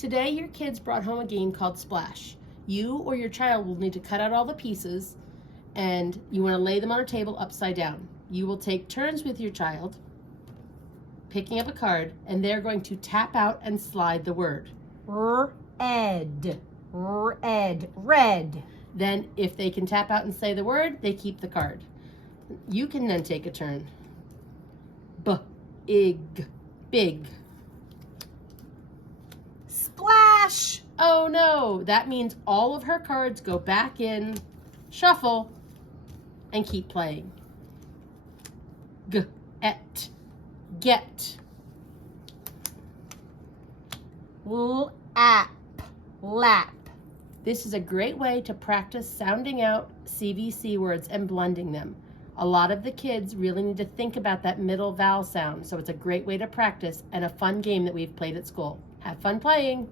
Today, your kids brought home a game called Splash. You or your child will need to cut out all the pieces, and you want to lay them on a table upside down. You will take turns with your child, picking up a card, and they're going to tap out and slide the word. Red. Red. Then, if they can tap out and say the word, they keep the card. You can then take a turn. Big. Splash. Oh no, that means all of her cards go back in, shuffle, and keep playing. Get. Lap. This is a great way to practice sounding out CVC words and blending them. A lot of the kids really need to think about that middle vowel sound, so it's a great way to practice and a fun game that we've played at school. Have fun playing.